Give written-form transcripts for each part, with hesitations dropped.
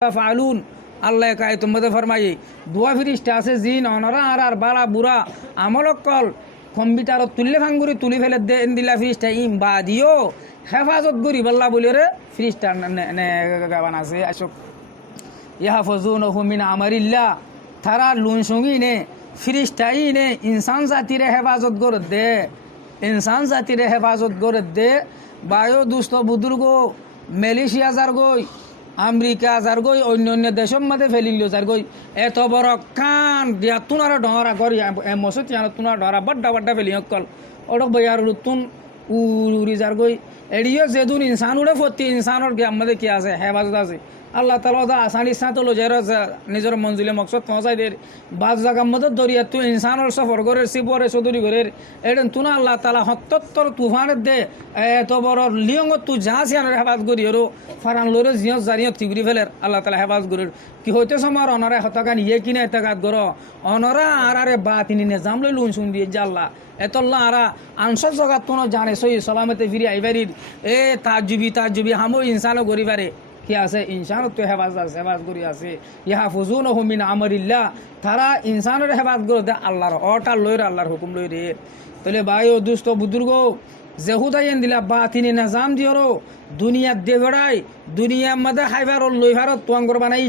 ফালুন আল্লাহ কায় তোমাদের ফরমাই দুয়া ফিরিস্তা আছে জিন অনরা আর বালা বুড়া আমলক কল কম্পিউটারত তুললে ভাঙ্গুরি তুলি ফেলে দিলা ফিরিস্তা ইম বা দিও হেফাজত করি বল্লা বলি রে ফিরিস্তা গাবান আছে আসক ইয়াহফজুনহু মিন আমারিল্লাহ তারা লুন সঙ্গী নে ফিরিস্তাই নে ইনসান জাতিরে হেফাজত করে দে ইনসান জাতিরে হেফাজত করে দে বায়ো দুস্থ বুদুর্গ মালয়েশিয়া যার গই আমেরিকা যার গই অন্য অন্য দেশের মধ্যে ফেলিল যার গই এত বড় কান দিয়া তুনারা ডরা করি মসজিদ তুনার ডরা বড্ডা বড্ডা ফেলি কল ওটা বইয়ার তুন উড়ি যার গই এড়িও যেদুন ইনসান উড়ে ফতি ইনসানোর কি আমাদের কি আছে হেফাজত আছে আল্লাহ তালা আসানি সাঁতো লোজের নিজের মঞ্জিলে মকসদ পৌঁছাই দের বাজ জাগার মধ্যে দরিয়া তুই ইনসানোর সফর করে সিপরে চৌধুরী করে এডেন তুনা আল্লাহ তালা সত্তর তুফানের দে এত বড় লিয়ঙত তুই যা সিয়ানের হেফাজ করি আর ফারান লরে জিয়ত জারিয়ত ঠিগুরি ফেলের আল্লাহ তালা হেফাজ করি কি হইতে সময় অনরা হতকান ইয়ে কিনে এতকাত গর অনরা আরে বা তিনি নেজাম লই লুন শুন দিয়ে জাল্লা এতল্লা আরা আনসর জগাত তুনো জানে সই সালামতে ফিরি আইবারির এ তাজুবি হামো ইনসানও করি পারে কি আছে ইনসান তো হেফাজ করি আছে ইয়াহফুজুনহু মিন আমরিল্লাহ তারা ইনসানের হেফাজ করে দে আল্লাহর অটা লইর আল্লাহর হুকুম লই রে তাহলে ভাই ও দুস্থ বুজুর্গ জেহুদাইন দিলা বা তিনি নাজাম দিয়রো দুনিয়া দে বেড়াই দুনিয়ার মধ্যে হাইবার লই ভারত তোয়াঙ্গর বানাই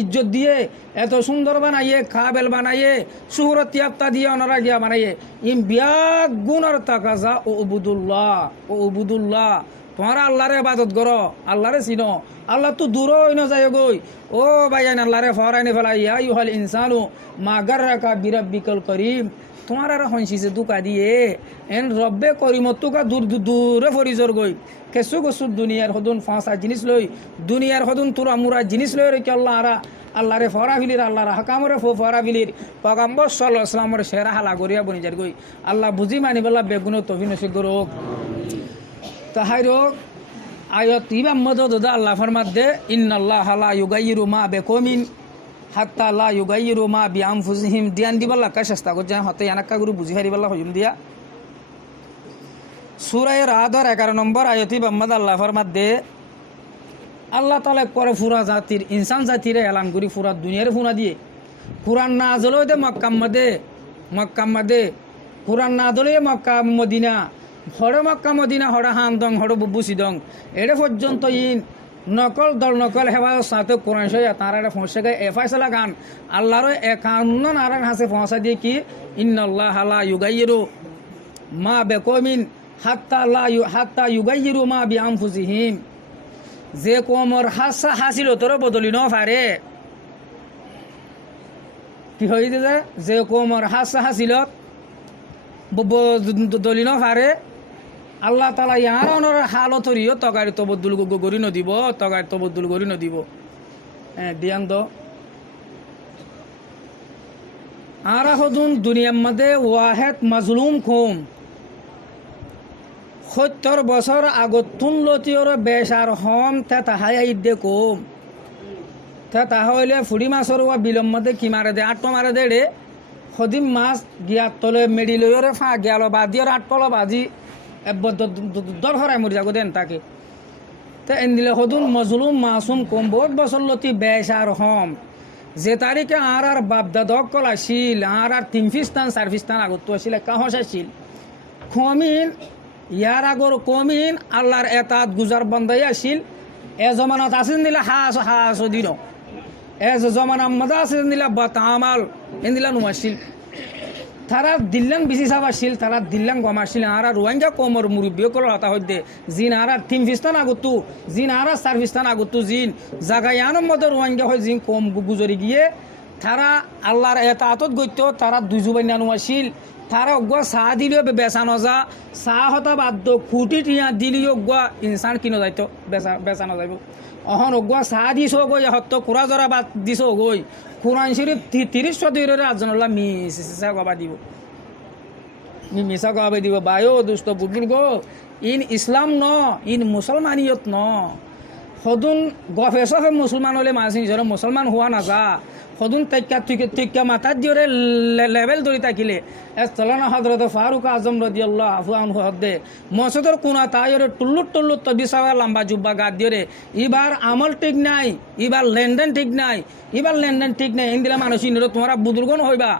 ইজ্জত দিয়ে এত সুন্দর বানাইয়ে কাবেল বানাইয়ে সুহরত তিয়াপ্তা দিয়ে ওনারা গিয়া বানাইয়ে ইম বিয়াগ গুণর তাকাজা ও উবুদুল্লাহ তোমারা আল্লাহরে ইবাদত করো আল্লাহরে চিনো আল্লাহ তো দূর হই না যায় গই ও ভাইয়ান আল্লাহরে ফরাইনে ফেলাই ইয়া ইউহাল ইনসানু মা গাররাকা বিরাব্বিকাল করিম তোমার আর হনসিছে দুকা দিয়ে এন রব্বে করিমতুকা দূরে ফরিজর গই কেসু গসু দুনিয়ার হদুন ফাঁসা জিনিস লই দুনিয়ার হদুন তুরা মুরা জিনিস লই রে কি আল্লাহরে ফরাফিলির আল্লাহর হাকামরে ফরাফিলির পয়গম্বর সাল্লাল্লাহু আলাইহি ওয়াসাল্লামের সেরা হালা গরিয়া বনি যার গই আল্লাহ বুঝি মানি বলা বেগুন তৌফিক নসিব করুক তাহাই রোগ আয়ত ইবাম মদদ আল্লাহ ফরমাত দে ইন্নাল্লাহ লা ইউগাইয়িরু মা বিকওমিন হাত্তা লা ইউগাইয়িরু মা বিআনফুসিহিম দিয়ান দিবাল্লা কা চেষ্টা করছে হতে এনাকা গুরু বুঝি হারিবাল্লা হজুম দিয়া সূরা রাদের 11 নম্বর আয়াত ইবাম মদ আল্লাহ ফরমাত দে আল্লাহ তাআলা করে পুরা জাতির ইনসান জাতিরে এলান করি পুরা দুনিয়ার ফুনা দিয়ে কুরআন নাযিল হইতে মক্কা মধ্যে কুরআন নাযিল হইতে মক্কা মদিনা হড়ে মক্কা মদিনা হড়ে হান্দং হড়ে বুসিদং এড়ে পর্যন্ত ইন নকল হেফাজত সাথে কোরআন শরিয়া তারা এটা পৌঁছে গায়ে এফাইসলা গান আল্লাহর একান্ন নারায়ণ হাসে পৌঁছা দিয়ে কি ইন্নাল্লাহ লা ইউগাইয়িরু মা বিকওমিন হাত্তা ইউগাইয়িরু মা বিআনফুসিহিম যে কোমর হাসা হাসিল তোর বদলি ন পারে কি হইতে যে কোমর হাসা হাসিলত দলি ন পারে আল্লাহ তালা ইয়ার অনর হালত হরিও তগারি তবদ্দুল গরি নদিব তগারি তবদ্দুল গরি নদিব দিয়ান দ আর হদুন দুনিয়ার মধ্যে ওয়াহেদ মাজলুম খুম 70 বছর আগত তুন লতিয়র বেসার হম তেতা হাই দে কম তেতা হইলে ফুড়ি মাছর ওয়া বিলম মধ্যে কি মারে দে আট মারে দে রে সদিম মাছ গিয়ার তলে মেডি লইরে ফা গেল বাদিয়র আটপল বাজি দর হরাই মরি যাগো দেন তাকে তে এন দিলে সদুন মজলুম মাসুম কম বহুত বছর লতি বেসার হম যে তারিখে আর বাপদাদক কল আসিল আর তিনফিস্তান চারফিস্তান আগত আসিল কাহস আসিল খমিন ইয়ার আগর কমিন আল্লাহর এতাত গুজার বন্দাই আসিল এ জমানাত আসিল দিলে হাস দিন এ জমানার মধ্যে আসিল দিলে বাতামাল এন দিলা নুয়াছিল তারা দিল্লাং বেশি চাবাছিল তারা দিল্লাং গমাছিল আর রোহিঙ্গা কমর মুরব্বী কল হতা হইতে জিন আর তিন ফিস্তান আগতো জিন আর চার ফিস্তান আগতো জিন জাগায়ানোর মধ্যে রোহিঙ্গা হয় জিন কম গুজরি গিয়ে তারা আল্লাহর এতাতত গইত তারা দুজুবাই নানুয়াছিল তারা অগুয়া চাহ দিলেও বেচা নযা চাহ হতা বাদ খুঁটি টিয়া দিলেও অগুয়া ইনসান কিনো যাইতো বেচা নযাইব অহন অগুয়া চাহ দিছ গই হত কুড়া জরা বাদ দিছ গই কোরআন শরীফ 30 দূরের আজনল্লা মিশা গবা দিব মিশা গবা দিব বায়ো দুষ্ট বুজুর্গ ইন ইসলাম ন ইন মুসলমানিয়ত ন সদুন গফে সফে মুসলমান হলে মানুষ নিজের মুসলমান হওয়া নাযা সদুন তৈক্যা মাথার দিওরে লেভেল ধরে থাকিলে এস্তলানা হজরত ফারুক আজম রাদিয়াল্লাহু আনহু হদ্দে মসজিদের কোনা তাইরে টুল্লুট তো বিছাওয়া লম্বা জুব্বা গাদ দিওরে এবার আমল ঠিক নাই, এবার লেনদেন ঠিক নাই, ইন্দিলা মানুষ ইনরে তোমরা বুদুর্গন হইবা,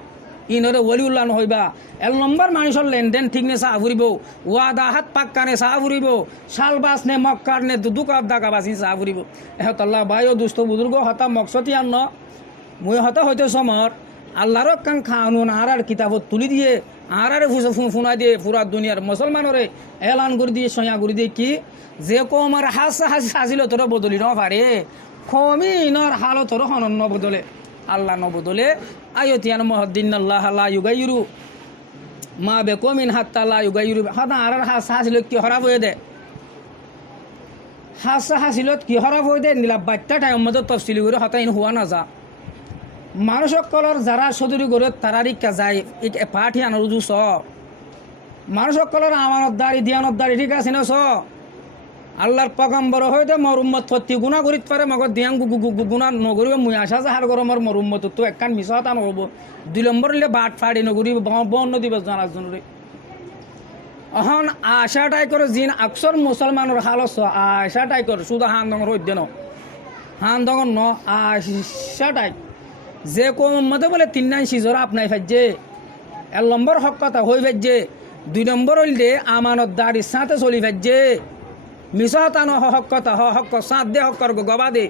ইনরে ওলিউল্লাহ হইবা, এক নম্বর মানুষের লেনদেন ঠিক নে চাহ ফুরিব, ওয়াদা হাত পাক্কানে চাহ ফুরিব, শালবাস নে মক্কার নে দুকাপ দাগা বাসি চাহ ফুরিব। এহতল্লাহ ভাইও দুস্থ বুজুর্গ হতা মকসতি আন্ন মুই হতা হইতে সমর আল্লাহর কান খানুন আর কিতাবত তুলি দিয়ে আর ফুনা দিয়ে পুরা দুনিয়ার মুসলমানরে এলান করে দিয়ে সয়া করে দিয়ে কি যে কমার হাসিল তোর বদলি ন পারে খমিনর হালো তোর হনন ন বদলে আল্লাহ ন বদলে আয়তিয়ান মহদ্দিন আল্লাহ আল্লাহ ইউগাইরু মা বেকমিন হাত্তা আল্লাহ ইউগাইরু হতা আর হাসিল কি হরাপ হয়ে দে হাসিলত কি হরাপ হয়ে দে নীলা বাচ্চা টাইম মধ্যে তফসিলি করে হতা ইন হওয়া না যা মানুষ সকলের যারা সদরি করে তারা রিক্কা যায় পাঠি আনার উজু স মানুষ সকলের আমানত দাড়ি দিয়ানত দাড়ি ঠিক আছে না স আল্লাহর পগম্বর হইতে মোর উম্মত ফতি গুণা করিত পারে মগর দিয়াং গুণা নগরিব মুই আশা যাহার গরমর মোর উম্মত তো একখান মিছা হতা নহব 2 নম্বর হইলে বাট ফাড়ি নগরিব বন্য দিবস জানার জন্য অহন আশাটাই করে জিন আকসর মুসলমানের হালত আশাটাই করে শুধু হান দঙর হইতে ন হান দঙর ন আশাটাই যে কম মতে বলে 3 নাইন সিজর আপনাই ফাইজে 1 নম্বর হক কথা হই ফাইজে 2 নম্বর হইলে আমানত দাড়ির সাথে চলি ফাইজে মিশাতানো হক কথা হক সাথ দে হকর গবা দে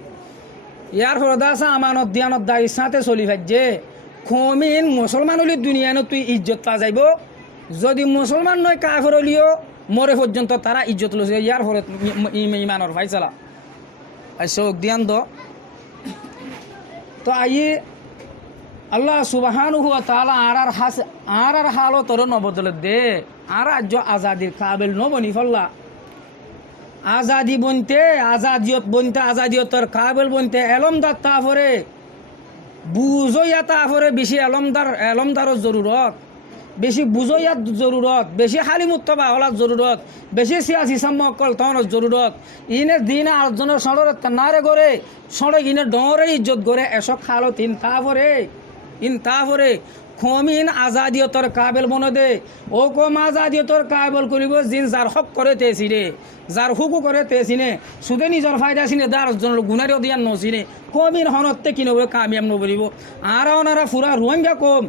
ইয়ার হরদাসা আমানত দিয়ানত দাড়ির সাথে চলি ফাইজে খমিন মুসলমান হলি দুনিয়ানো তুই ইজ্জত পা যাইব যদি মুসলমান নয় কাফের হলিও মরে পর্যন্ত তারা ইজ্জত লইছে ইয়ার হরে ইমানর ফাইসালা আইসক দিয়ান তো আই আল্লাহ সুবহানাহু ওয়া তাআলা আর হালত তোর নবদলে দে আর আজ আজাদির কাবিল নবনি ফল্লা আজাদি বনতে আজাদিয়তর কাবিল বনতে এলমদার তাফরে বুঝইয়া তাফরে বেশি এলমদারর জরুরত বেশি বুঝইয়াত জরুরত বেশি হালি মুত্তবা হলার জরুরত বেশি সিয়াসি সাম্মকল তহনের জরুরত ইনে দিন আটজনের সড়রে নারে করে সড়ক ইনে ডরে ইজ্জত করে এসব খালত ইন তাফরে খমিন আজাদিয়তর কাবেল বনে দে ও কম আজাদিয়তর কাবেল করিব জিন যার হক করে তেছিনে যার হুকু করে তেছিনে সুদে নিজের ফায়দা চিনে দার জনের গুণারিও দিয়ান নচিনে খমিন হনতে কিনব কামিয়াম নবরিব আর ওনারা ফুরা রোহিঙ্গা কম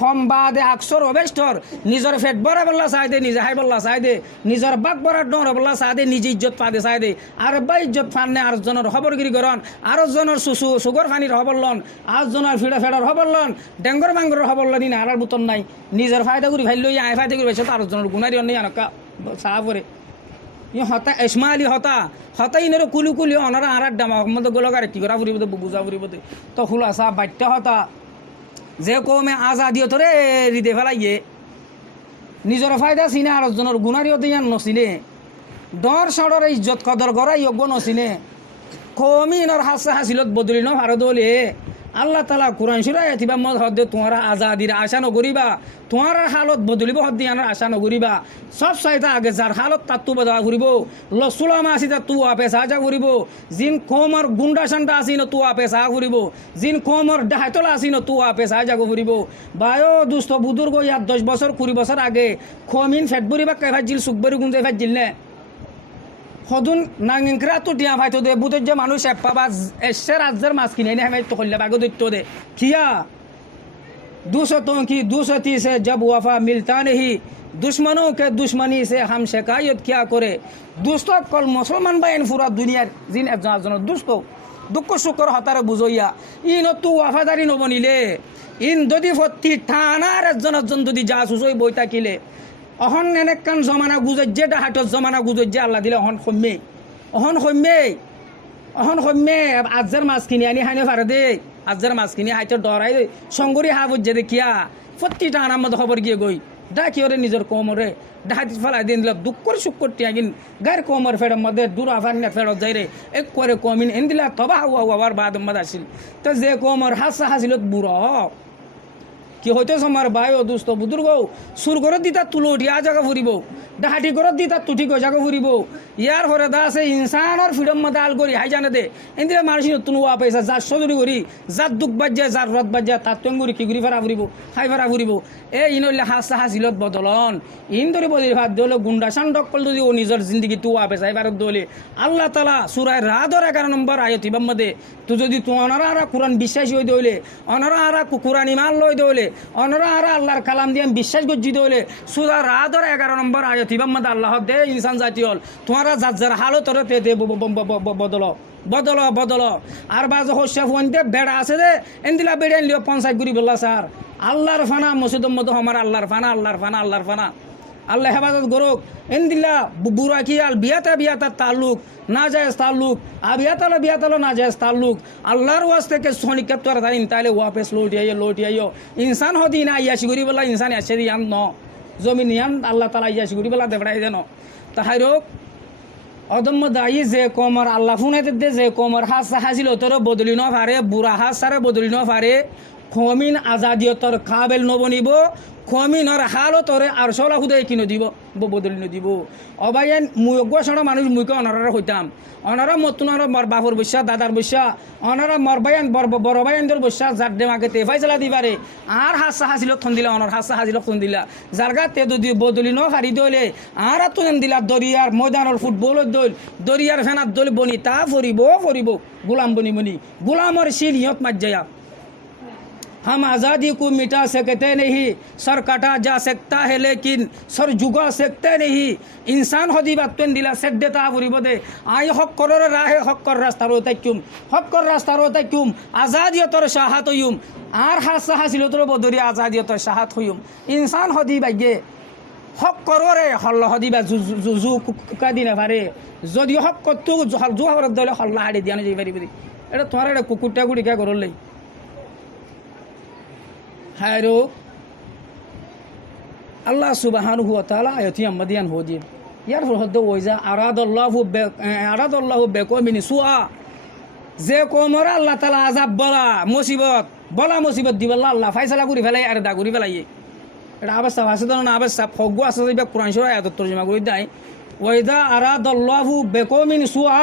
সম্বাদে আকসর অবেষ্টর নিজের ফেট বরা বল্লা চাই দে নিজে হাই বল্লা চাই দে নিজের বাক বরার ডর বল্লা চাই দে নিজে ইজ্জত পাদে চাই দে আর বা ইজ্জত ফাননে আর জনের খবরগিরি করন আর জনের সুগর ফানির খবর লন আর জনের ফেডার খবর লন ডেঙ্গর বাঙ্গর খবর লন আর বুতন নাই নিজের ফায়দা করি ফাইল আয় ফায়দা করি পাইছে আর জনের গুণারি নেই আনকা চাহ পরে ই হতা ইসমাইলি হতা ইনের কুলি অনারা আর ডামা মধ্যে গোলগারে কি করা ফুরিব বুঝা ফুরিব তো খুলাসা বাট্য হতা যে কমে আজাদিয়ত রে হৃদয় ফেলাইয়ে নিজের ফায়দা চিনে আর জনের গুণারিও দিয়ান নচিনে ডর সড়র ইজ্জত কদর করাই যোগ্য নচিনে কমিনর হাসিলত বদলি ন ভারত হলে আল্লাহ তালা কোরআন সুরাই এথিবা মত হদে তোমার আজাদির আশা নকরিবা তোমার হালত বদলিব হদিয়ানোর আশা নকরিবা সব চাইতা আগে যার হালত তার তু বদলা ঘুরিব লসুলামা আসি তার তু আপে সাহায্য ঘুরিব জিন কমর গুন্ডা সান্ডা আসি ন তু আপে সাহা ঘুরিব জিন কমর ডাহাতলা আসি ন তু আপে সাহায্য ঘুরিব বায়ো দুস্থ বুদুর্গ ইয়াত 10 বছর 20 বছর আগে খমিন ফেটবরি বা কেভাজিল সুকবরি গুঞ্জে ফাজিল নে সদুন নাংরা তো টিয়া ফাইতো দে বুধের যে মানুষ এপ্পা বা এসে রাজ্যের মাছ কিনে এনে আমি তো করলে বাগো দৈত্য দে কিয়া 230 से जब वफा मिलता नहीं दुश्मनों के दुश्मनी से हम शिकायत क्या करे দুষ্ট কল মুসলমান বাইন পুরা দুনিয়ার জিন একজনের দুষ্ট দুঃখ শুকর হতারে বুঝইয়া ইন তু ওয়াফাদারি নবনিলে ইন যদি ফতি থানার একজন যদি যা সুসই বই থাকিলে অহন এনেকান জমানা গুজে ডাহাটর জমানা গুজে আল্লাহ দিলে অহন সম্যে আজের মাছ কিনি আনি হাইনে ফারে দে আজের মাছ কিনি হাইতে ডরাই সঙ্গরি হা বুঝে দেখিয়া প্রতিটা আনার মতো খবর গিয়ে গই ডাকি ওরে নিজের কোমরে ডাহাতি ফেলাই দিন দিল দুঃখর সুক্কর টিয়াগিন গায়ের কোমর ফেড়ের মধ্যে দূর আফান্না ফেরত যাই রে এক করে কমিন এন দিলা তবা আবার বাদ আসিল তো যে কোমর হাসিল বুড়ো কি হইতে আমার ভাই ও দুস্থ বুদুর্গ সুর ঘরত দিতা তুলো উঠি আ জায়গা ফুরিব ডাহাটি ঘরত দিতা তুঠি গো জায়গা ফুরিব ইয়ার পরে দা আছে ইনসানের ফ্রিডম মধ্যে আল করি হাই জানে দে এদিকে মানুষ নতুন ওয়া পাইছা যার সজুরি করি যার দুঃখ বাজ্যা যার রথ বাজ্যা তার টঙ্গুরি কি ঘুরি ফেরা ফুরিব খাই ফেরা ফুরিব এই ইনলে হাসা হাসিলত বদলন ইন ধরে বদির ভাত দলে গুন্ডা সান ডক্কল যদি ও নিজের জিন্দগি তু ওয়া পেছা এবার দলে আল্লাহ তালা সুরায় রাদর 11 নম্বর আয়ত ইবাম মধ্যে তো যদি তু অনারা আর কোরআন বিশ্বাসী হয়ে দইলে অনারা আর কোরআন ইমান লই দইলে অনারা আর আল্লাহর কালাম দিয়ে বিশ্বাস গজ্জি দইলে সুরা রাদর 11 নম্বর আয়ত ইবাম মধ্যে আল্লাহ দে ইনসান জাতি হল তোমারা যার যার হালত তে দে বদলো বদলো বদলো আর বাজ হোসা ফোনতে বেড়া আছে দে এন্দিলা বেড়ে লিও পঞ্চায়েত গুরি বললা স্যার আল্লাহর ফানা মসজিদের মতো আমার আল্লাহর ফানা আল্লাহর ফানা আল্লাহর ফানা আল্লাহ হেফাজত গরুক এন্দিল্লা বুড়া কি আল বিয়াতা তাল্লুক না যায় তাল্লুক বিয়াতালো না যায় তাল্লুক আল্লাহর ওয়াজ থেকে সনিকাত তোর তাই তাইলে ওয়াপেস লৌটিয়াইও ইনসান হদি না ইয়াসি করি বলা ইনসান আসে ইয়ান ন জমিন ইয়ান আল্লাহ তালা ইয়াসি করি বলা দেবড়াই দেন তাহাই রোগ অদম্য দায়ী যে কমর আল্লাহ ফুনাইতে দে যে কমর হাসা হাসিল তোর বদলি ন পারে বুড়া হাসারে বদলি ন পারে খমিন আজাদিয়তর কাবেল নবনিব খমিনর হালো তোরে আর সলা হুদে কিনো দিব বদলি নদিব অবাইন মুয়গছড় মানুষ মুইকে অনারা হইতাম অনারা মতুনার মর বাপর বৈশা দাদার বৈশা অনারা মরবাইন বড় বাইনদের বৈশা যার ডেমাকে তে ফাইসলা দিবারে আর হাসা হাসিল থন দিলা অনর হাসা হাসিল থন দিলা জারগা তে যদি বদলি ন হারি দইলে আর তুন দিলা দরিয়ার ময়দানর ফুটবল দইল দরিয়ার ফেনার দইল বনি তা ফরিব গুলাম বনি গুলামর শিল ইয়ত মাজ্জায়া हम आज़ादी को मिटा सकते नहीं सर काटा जा सकता है लेकिन सर झुका सकते नहीं इंसान हदी बातन दिला सेट देता बुरी बदे आई हक कर राहे हक कर रास्ता रोता क्यों आज़ादियतर शाहात हयुम आर हासा हासिलतर बदरी आज़ादियतर शाहात हयुम इंसान हदी बागे हक करे हल्ला हदी बा जु কাদিনে পারে যদি হক করতে জু হওয়ার দলে হল্লা হাড়ি দিয়ানো যাই পারি এটা তোমার এটা কুকুরটা গুড়ি কে করলেই হায়রো আল্লাহ সুবহানাহু ওয়া তাআলা আয়াতি আমাদিয়ান হদিয়ে ইয়ার ফরহদ ওইজা আরাদাল্লাহু বিকুমিন সুআ যে কোমরা আল্লাহ তাআলা আযাব বলা মুসিবত দিবাল্লাহ আল্লাহ ফায়সালা করি ফেলাই আর দা করি ফেলাই এটা অবস্থা আছে না অবস্থা ফগু আছে যে কোরআন শরীফ আয়াত তরজমা করি দেয় ওইজা আরাদাল্লাহু বিকুমিন সুআ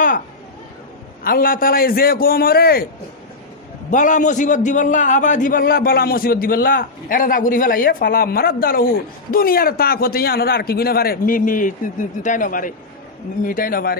আল্লাহ তাআলা যে কোমরে বলা মুসিবত দিবল্লা আবা দিবল্লা বলা মুসিবত দিবল্লা এরা দা ঘুরি ফেলাইয়ে ফালা মারাদ দালহু দুনিয়ার তা কতে ইয়ানোর আর কি গুনে পারে মিটাই না পারে